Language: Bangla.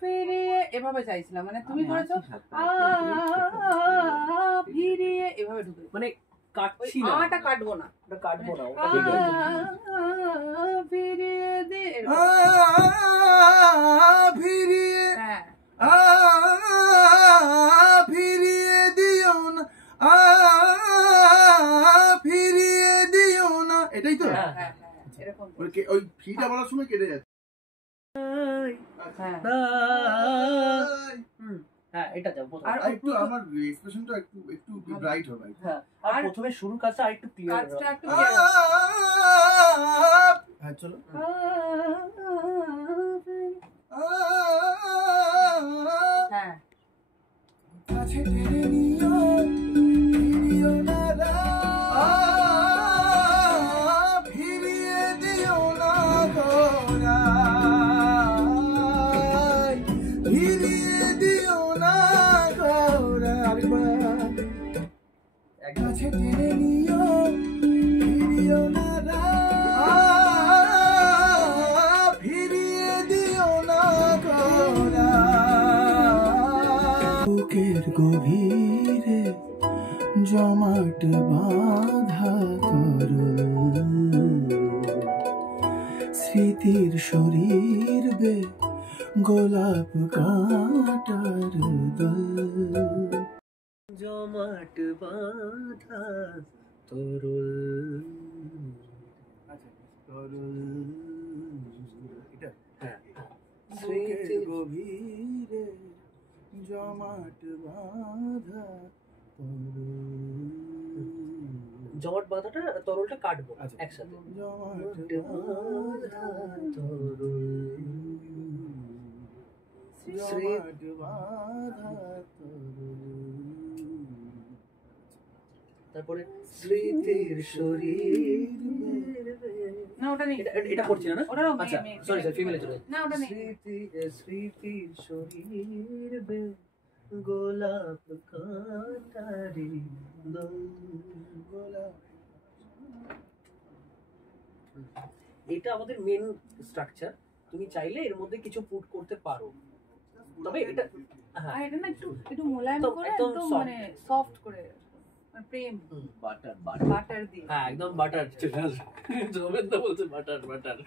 ফিরিয়ে এভাবে চাইছিলাম, মানে তুমি করেছো ফিরিয়ে এভাবে ঢুকে, মানে কাটছি না, আটা কাটবো না, ওটা কাটবো না, ওটা ফিরিয়ে দে ফিরিয়ে ফিরিয়ে দিও না, ফিরিয়ে দিও না, এটাই তো এরকম। ওই ফিটা বলার সময় কেটে যাচ্ছে। হ্যাঁ এটা যাও, আর একটু আমার এক্সপ্রেশনটা একটু একটু ব্রাইট হবে। হ্যাঁ, আর প্রথমে শুরুর কাজটা আরেকটু ক্লিয়ার হবে। হ্যাঁ চলো। হ্যাঁ কাছে টেনে নিও, ফিরিও না ফিরিয়ে দিও না গোরা, ফিরিয়ে দিও না গোরা, কাছে টেনে নিও, ফিরিও না ফিরিয়ে দিও না গোরা, বুকের গভীরে জমাট বাঁধা তরল স্মৃতির শরীর বে গোলাপ কাঁটার দল, জমাট বাঁধা তরল বুকের গভীরে জমাট বাঁধা জমাট বাঁধাটা তরলটা কাটবো একসাথে। জমাট বাঁধা তরল, জমাট বাঁধা তরল, তারপরে স্মৃতির শরীর, না ওটা নেই, এটা করছি না, ওটা আচ্ছা সরি স্যার ফিমেলে চলে না, ওটা নেই। স্মৃতির শরীর বে গোলাপ কাঁটারি দল, গোলাপ। এটা আমাদের মেন স্ট্রাকচার। তুমি চাইলে এর মধ্যে কিছু পুট করতে পারো, তবে এটা আর এটা না একটু একটু মোলায়েম করে, একদম একদম মানে সফট করে, প্রেম বাটার বাটার দিয়ে, হ্যাঁ একদম বাটার চলে আসবে। জমের তো বলছে বাটার বাটার।